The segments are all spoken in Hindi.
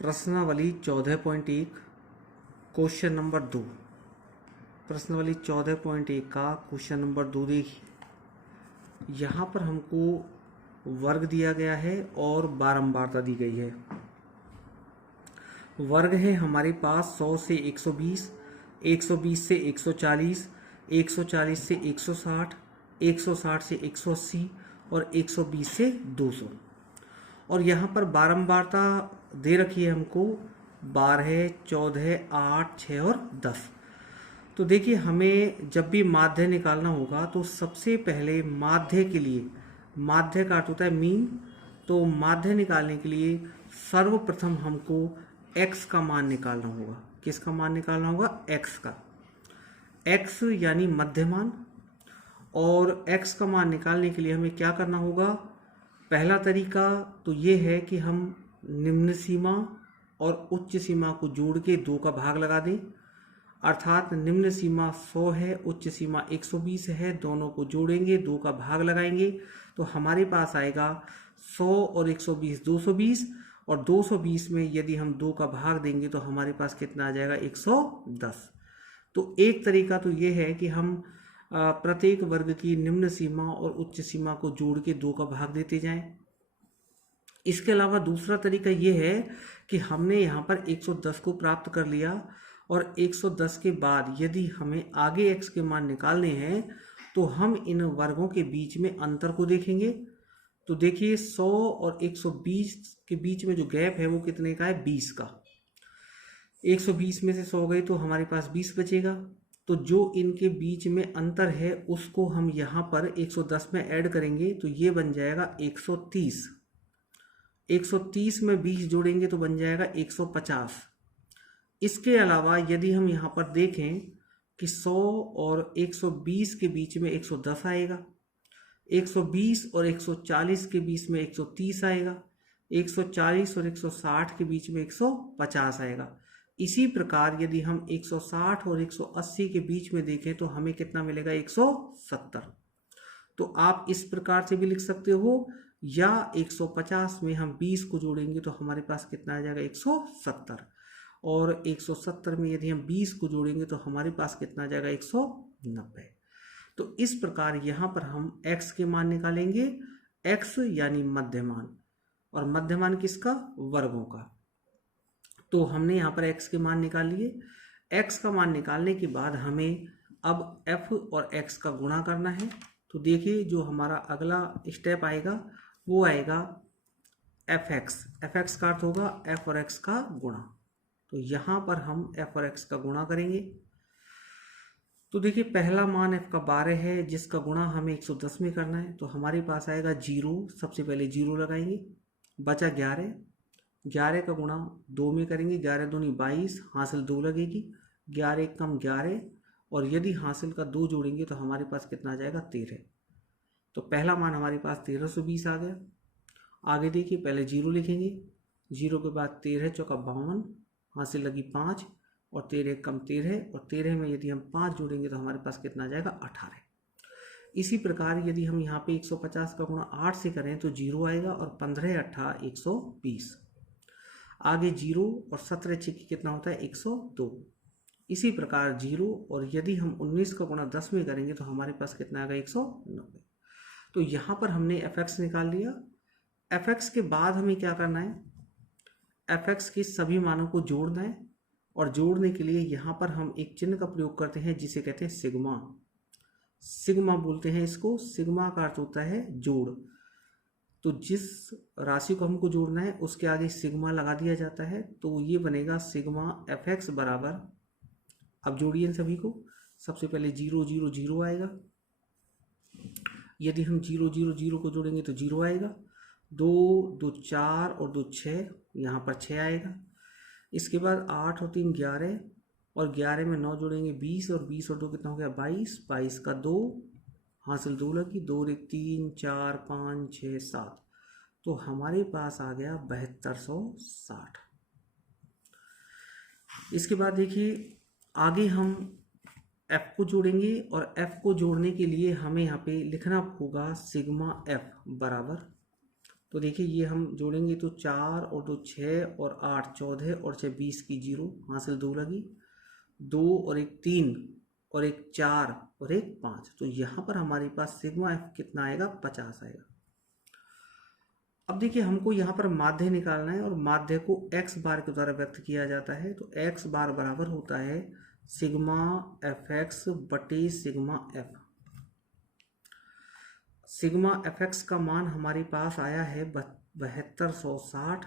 प्रश्नावली 14.1 क्वेश्चन नंबर 2। प्रश्नावली 14.1 का क्वेश्चन नंबर 2 देखिए। यहाँ पर हमको वर्ग दिया गया है और बारंबारता दी गई है। वर्ग है हमारे पास 100 से 120, 120 से 140, 140 से 160, 160 से 180 और 120 से 200। और यहाँ पर बारंबारता दे रखी है हमको 12, 14, 8, 6 और 10। तो देखिए हमें जब भी माध्य निकालना होगा तो सबसे पहले माध्य के लिए, माध्य का अर्थ होता है मीन, तो माध्य निकालने के लिए सर्वप्रथम हमको x का मान निकालना होगा। किसका मान निकालना होगा? x का। x यानी मध्यमान। और x का मान निकालने के लिए हमें क्या करना होगा? पहला तरीका तो ये है कि हम निम्न सीमा और उच्च सीमा को जोड़ के 2 का भाग लगा दें। अर्थात निम्न सीमा 100 है, उच्च सीमा 120 है, दोनों को जोड़ेंगे, 2 का भाग लगाएंगे तो हमारे पास आएगा 100 और 120 220, और 220 में यदि हम 2 का भाग देंगे तो हमारे पास कितना आ जाएगा? 110। तो एक तरीका तो ये है कि हम प्रत्येक वर्ग की निम्न सीमा और उच्च सीमा को जोड़ के 2 का भाग देते जाएं। इसके अलावा दूसरा तरीका ये है कि हमने यहाँ पर 110 को प्राप्त कर लिया और 110 के बाद यदि हमें आगे x के मान निकालने हैं तो हम इन वर्गों के बीच में अंतर को देखेंगे। तो देखिए 100 और 120 के बीच में जो गैप है वो कितने का है? 20 का। 120 में से 100 गए तो हमारे पास 20 बचेगा। तो जो इनके बीच में अंतर है उसको हम यहाँ पर 110 में ऐड करेंगे तो ये बन जाएगा 130। 130 में 20 जोड़ेंगे तो बन जाएगा 150। इसके अलावा यदि हम यहाँ पर देखें कि 100 और 120 के बीच में 110 आएगा, 120 और 140 के बीच में 130 आएगा, 140 और 160 के बीच में 150 आएगा। इसी प्रकार यदि हम 160 और 180 के बीच में देखें तो हमें कितना मिलेगा? 170। तो आप इस प्रकार से भी लिख सकते हो, या 150 में हम 20 को जोड़ेंगे तो हमारे पास कितना आ जाएगा? 170। और 170 में यदि हम 20 को जोड़ेंगे तो हमारे पास कितना आ जाएगा? 190। तो इस प्रकार यहाँ पर हम x के मान निकालेंगे, x यानी मध्यमान। और मध्यमान किसका? वर्गों का। तो हमने यहाँ पर x के मान निकाल लिए। x का मान निकालने के बाद हमें अब f और x का गुणा करना है। तो देखिए जो हमारा अगला स्टेप आएगा वो आएगा fx। fx का अर्थ होगा f और x का गुणा। तो यहाँ पर हम f और x का गुणा करेंगे। तो देखिए पहला मान f का 12 है जिसका गुणा हमें 110 में करना है। तो हमारे पास आएगा 0, सबसे पहले 0 लगाएंगे, बचा 11। 11 का गुणा 2 में करेंगे, 11 दूनी 22, हासिल 2 लगेगी, 11 कम 11, और यदि हासिल का 2 जोड़ेंगे तो हमारे पास कितना आ जाएगा? 13। तो पहला मान हमारे पास 1320 आ गया। आगे देखिए पहले 0 लिखेंगे, 0 के बाद 13 चौका 52, हासिल लगी 5, और 13 कम 13, और 13 में यदि हम 5 जोड़ेंगे तो हमारे पास कितना आ जाएगा? 18। इसी प्रकार यदि हम यहाँ पे 150 का गुणा 8 से करें तो 0 आएगा, और 15 8 120। आगे 0 और 17 6 कितना होता है? 102। इसी प्रकार 0, और यदि हम 19 का गुणा 10 में करेंगे तो हमारे पास कितना आएगा? 190। तो यहाँ पर हमने fx निकाल लिया। fx के बाद हमें क्या करना है? fx के सभी मानों को जोड़ना है, और जोड़ने के लिए यहाँ पर हम एक चिन्ह का प्रयोग करते हैं जिसे कहते हैं सिग्मा। सिग्मा बोलते हैं इसको। सिग्मा का अर्थ होता है जोड़। तो जिस राशि को हमको जोड़ना है उसके आगे सिग्मा लगा दिया जाता है, तो ये बनेगा सिग्मा fx बराबर, अब जोड़िए इन सभी को। सबसे पहले 0 0 0 आएगा, यदि हम 0 0 0 को जोड़ेंगे तो 0 आएगा, 2 2 4 और 2 6, यहाँ पर 6 आएगा। इसके बाद 8 और 3 11, और 11 में 9 जोड़ेंगे 20, और 20 और 2 कितना हो गया? 22, 22 का 2, हासिल 2 लगी, 2 और 3 4 5 6 7, तो हमारे पास आ गया 7260। इसके बाद देखिए आगे हम f को जोड़ेंगे, और f को जोड़ने के लिए हमें यहाँ पे लिखना होगा सिग्मा f बराबर तो देखिए ये हम जोड़ेंगे तो 4 और 2 6 और 8 14 और 6 20 की 0, हासिल 2 लगी, 2 और 1 3 और 1 4 और 1 5। तो यहाँ पर हमारे पास सिग्मा एफ कितना आएगा, 50 आएगा। अब देखिए हमको यहाँ पर माध्य निकालना है और माध्य को एक्स बार के द्वारा व्यक्त किया जाता है। तो एक्स बार बराबर होता है सिग्मा एफ एक्स बटे sigma F. Sigma F x का मान हमारे पास आया है 7260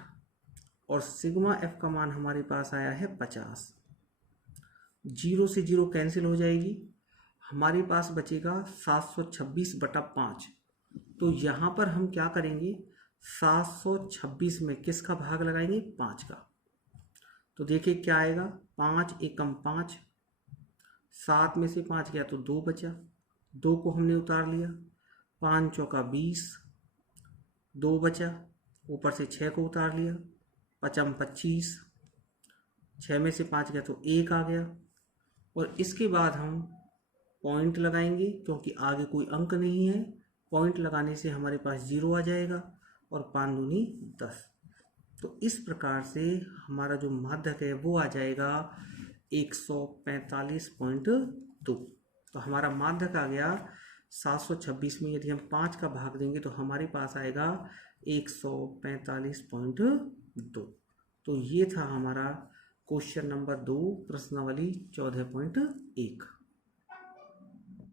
और सिग्मा एफ का मान हमारे पास आया है 50। 0 से 0 कैंसिल हो जाएगी, हमारे पास बचेगा 726/5। तो यहाँ पर हम क्या करेंगे, 726 में किसका भाग लगाएंगे, 5 का। तो देखिए क्या आएगा, 5 एकम 5, 7 में से 5 गया तो 2 बचा, 2 को हमने उतार लिया, 5 चौका 20, 2 बचा, ऊपर से 6 को उतार लिया, 5 25, 6 में से 5 गया तो 1 आ गया। और इसके बाद हम पॉइंट लगाएंगे क्योंकि आगे कोई अंक नहीं है, पॉइंट लगाने से हमारे पास 0 आ जाएगा और 5 दूनी 10। तो इस प्रकार से हमारा जो माध्यक है वो आ जाएगा 145.2। तो हमारा माध्यक आ गया 726 में यदि हम 5 का भाग देंगे तो हमारे पास आएगा 145.2। तो ये था हमारा क्वेश्चन नंबर 2 प्रश्नावली 14.1।